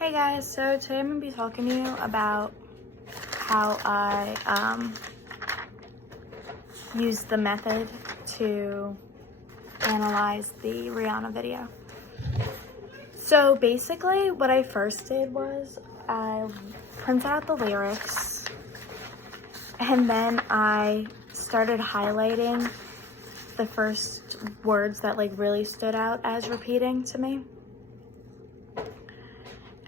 Hey guys, so today I'm going to be talking to you about how I used the method to analyze the Rihanna video. So basically what I first did was I printed out the lyrics and then I started highlighting the first words that really stood out as repeating to me.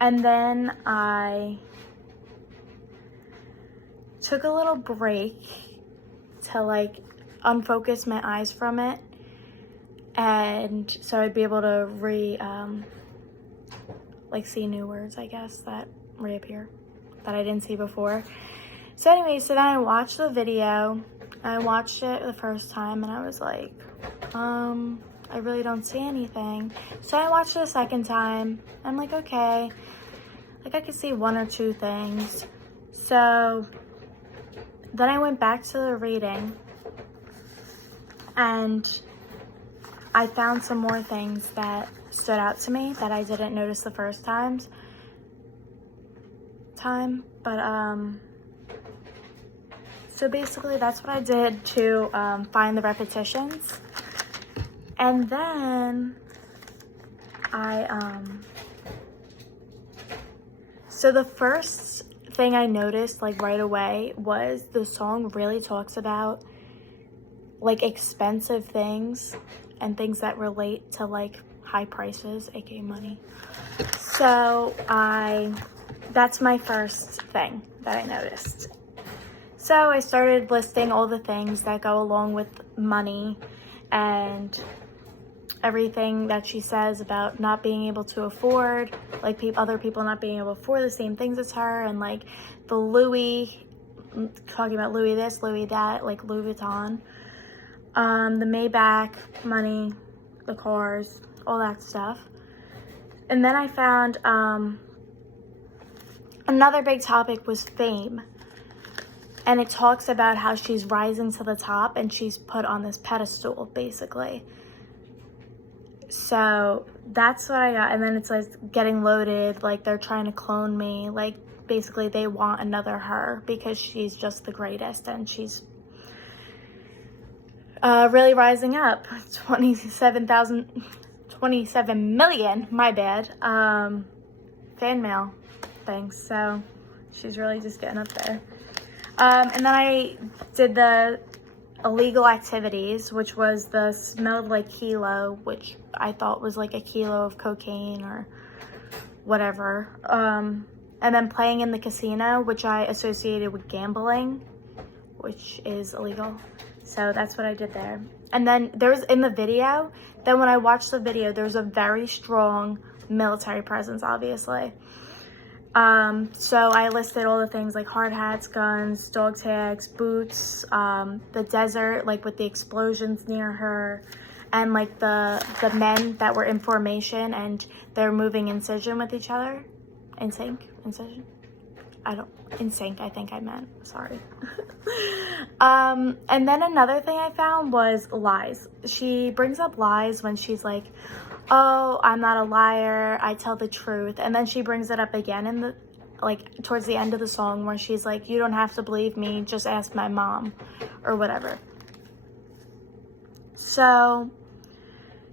And then I took a little break to unfocus my eyes from it, and so I'd be able to see new words, I guess, that reappear that I didn't see before. So anyway, so then I watched the video. I watched it the first time and I was like, I really don't see anything. So I watched it a second time. I'm like, okay, I could see one or two things. So then I went back to the reading and I found some more things that stood out to me that I didn't notice the first time. So basically that's what I did to find the repetitions. And then so the first thing I noticed right away was the song really talks about expensive things and things that relate to high prices, aka money. So that's my first thing that I noticed. So I started listing all the things that go along with money and everything that she says about not being able to afford, other people not being able to afford the same things as her, and the Louis, talking about Louis this, Louis that, Louis Vuitton, the Maybach money, the cars, all that stuff. And then I found another big topic was fame. And it talks about how she's rising to the top and she's put on this pedestal, basically. So that's what I got. And then it's getting loaded, they're trying to clone me. Basically they want another her because she's just the greatest and she's really rising up. 27 million, my bad, fan mail things. So she's really just getting up there. And then I did the illegal activities, which was the smelled like kilo, which I thought was a kilo of cocaine or whatever. And then playing in the casino, which I associated with gambling, which is illegal. So that's what I did there. And then there's in the video, then when I watched the video, there's a very strong military presence, obviously. So I listed all the things like hard hats, guns, dog tags, boots, the desert, with the explosions near her, and the men that were in formation and they're moving incision with each other. In sync? Incision? In sync, I think I meant. Sorry. And then another thing I found was lies. She brings up lies when she's like, oh, I'm not a liar, I tell the truth. And then she brings it up again in the, towards the end of the song where she's like, you don't have to believe me, just ask my mom, or whatever. So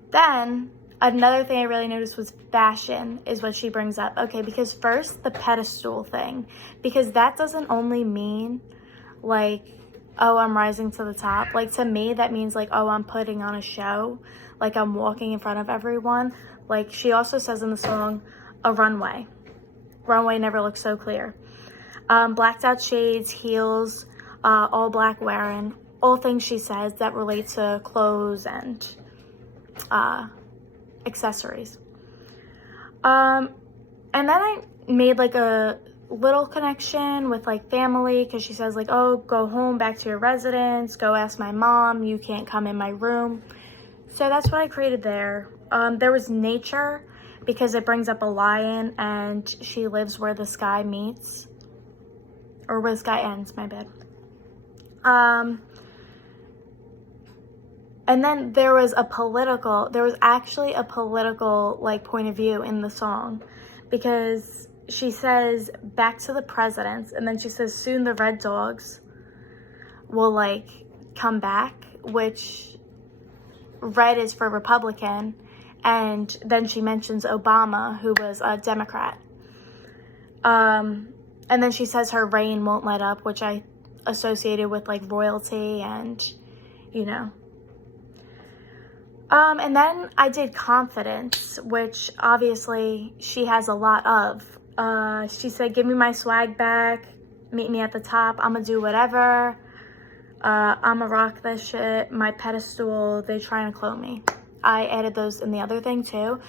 then another thing I really noticed was fashion is what she brings up. Okay, because first, the pedestal thing, because that doesn't only mean oh, I'm rising to the top. To me, that means oh, I'm putting on a show, I'm walking in front of everyone. She also says in the song, a runway. Runway never looks so clear. Blacked out shades, heels, all black wearing, all things she says that relate to clothes and accessories. And then I made a little connection with family, because she says oh, go home back to your residence, go ask my mom, you can't come in my room. So that's what I created there. There was nature, because it brings up a lion and she lives where the sky meets, or where the sky ends, my bad. And then there was actually a political point of view in the song, because she says back to the presidents, and then she says soon the Red Dogs will like come back, which red is for Republican, and then she mentions Obama, who was a Democrat. And then she says her reign won't let up, which I associated with like royalty and, you know. And then I did confidence, which obviously she has a lot of. She said, give me my swag back, meet me at the top, I'm gonna do whatever, I'm gonna rock this shit, my pedestal, they trying to clone me. I added those in the other thing too.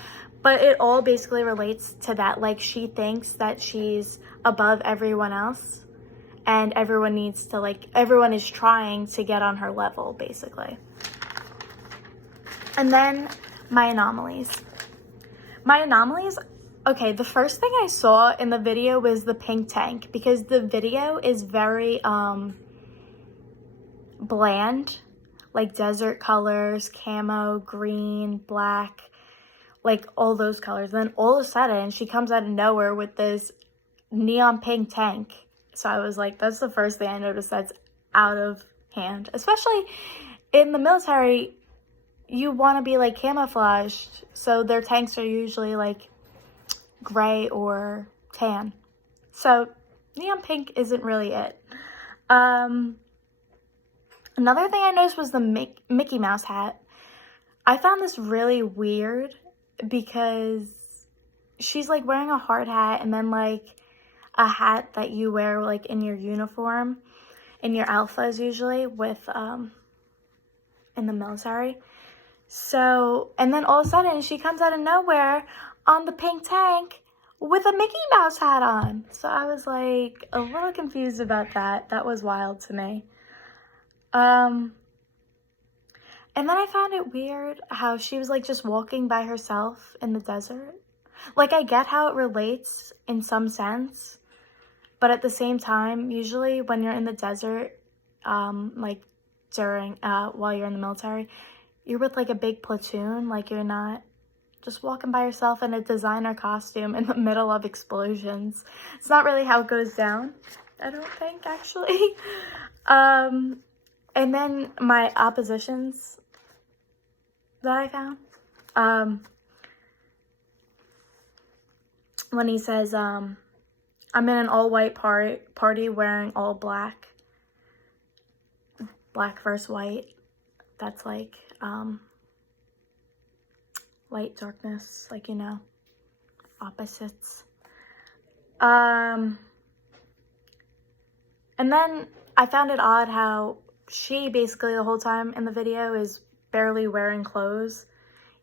But it all basically relates to that, like, she thinks that she's above everyone else, and everyone needs to, like, everyone is trying to get on her level, basically. And then my anomalies. My anomalies, okay, the first thing I saw in the video was the pink tank, because the video is very bland, like desert colors, camo, green, black, like all those colors. And then all of a sudden she comes out of nowhere with this neon pink tank. So I was like, that's the first thing I noticed that's out of hand. Especially in the military, you want to be like camouflaged, so their tanks are usually like gray or tan. So neon pink isn't really it. Another thing I noticed was the Mickey Mouse hat. I found this really weird because she's like wearing a hard hat and then like a hat that you wear like in your uniform, in your alphas usually with in the military. So, and then all of a sudden she comes out of nowhere on the pink tank with a Mickey Mouse hat on. So I was like a little confused about that. That was wild to me. And then I found it weird how she was like just walking by herself in the desert. Like, I get how it relates in some sense, but at the same time, usually when you're in the desert, like during, while you're in the military, you're with like a big platoon. Like, you're not just walking by yourself in a designer costume in the middle of explosions. It's not really how it goes down, I don't think, actually. And then my oppositions that I found, when he says, I'm in an all-white party wearing all black, black versus white, that's like, light, darkness, like, you know, opposites. And then I found it odd how she basically the whole time in the video is barely wearing clothes,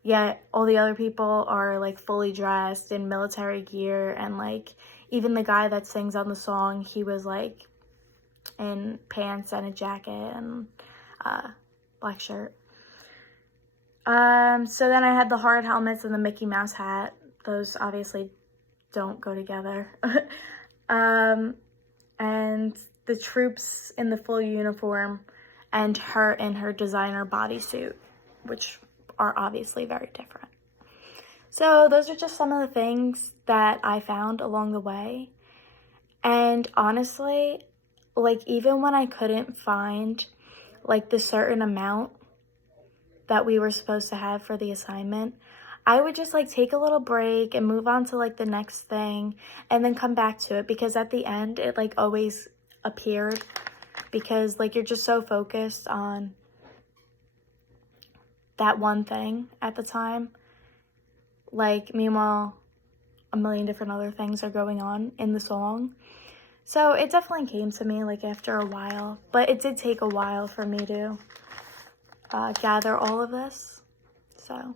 yet all the other people are like fully dressed in military gear, and like even the guy that sings on the song, he was like in pants and a jacket and black shirt. So then I had the hard helmets and the Mickey Mouse hat. Those obviously don't go together. And the troops in the full uniform and her in her designer bodysuit, which are obviously very different. So those are just some of the things that I found along the way. And honestly, like, even when I couldn't find like the certain amount that we were supposed to have for the assignment, I would just like take a little break and move on to like the next thing and then come back to it, because at the end it like always appeared, because like you're just so focused on that one thing at the time. Like, meanwhile, a million different other things are going on in the song. So it definitely came to me like after a while, but it did take a while for me to gather all of this. So